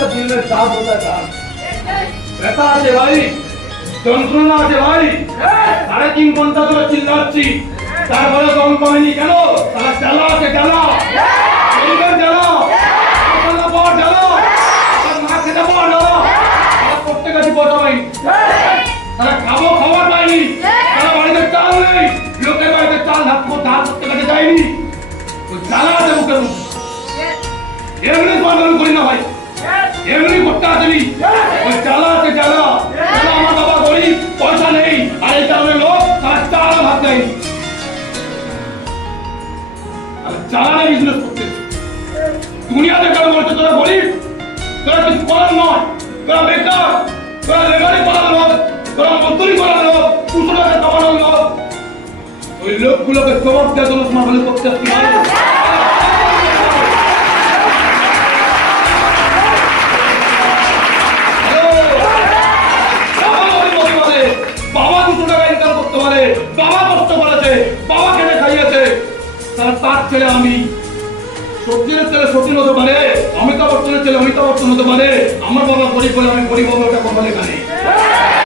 একটা দিনের চাপ হতে চান ব্যথা আছে ভাই, যন্ত্রণা আছে ভাই, 3.5 ঘন্টা ধরে চিল্লাচ্ছি, তারপরে দম কমেনি কেন? তারা জ্বালা আছে, জ্বালা জ্বালা পর জ্বালা, না খেতে পাওয়া জ্বালা, তারা করতে গেছি বোঝাই, তারা খাবো খাবার পাইনি, তারা বাড়িতে চাল নেই, লোকের বাড়িতে চাল ধাপ করতে গেছে যায়নি, জ্বালা আছে মুখের মধ্যে। এমনি সমাধান করি না ভাই, এমনি করতে আসেনি, ওই জ্বালা আছে, জ্বালা। আমার বাবা গরিব, পয়সা নেই, আর এই কারণে লোক তারা চাল ভাত দেয়নি, জ্বালানে বিজনেস করতে। দুনিয়াতে কেন বলছে তোরা গরিব, তোরা কিছু করার নয়, তোরা বেকার, তোরা লেবারি করার লোক, তোরা মজদুরি করার লোক, 200 টাকা কামানোর লোক, ওই লোকগুলোকে জবাব দেওয়ার জন্য সমাধান করতে আসছি। বাবা 200 টাকা ইনকাম করতে পারে, বাবা কষ্ট করেছে, বাবা খেটে খাইয়েছে, তার ছেলে আমি। সত্যিনের ছেলে সত্যি হতে পারে, অমিতাভ বচ্চনের ছেলে অমিতাভ বচ্চন হতে পারে, আমার বাবা গরিব বলে আমি গরিব হবে, ওটা কথা লেখা নেই।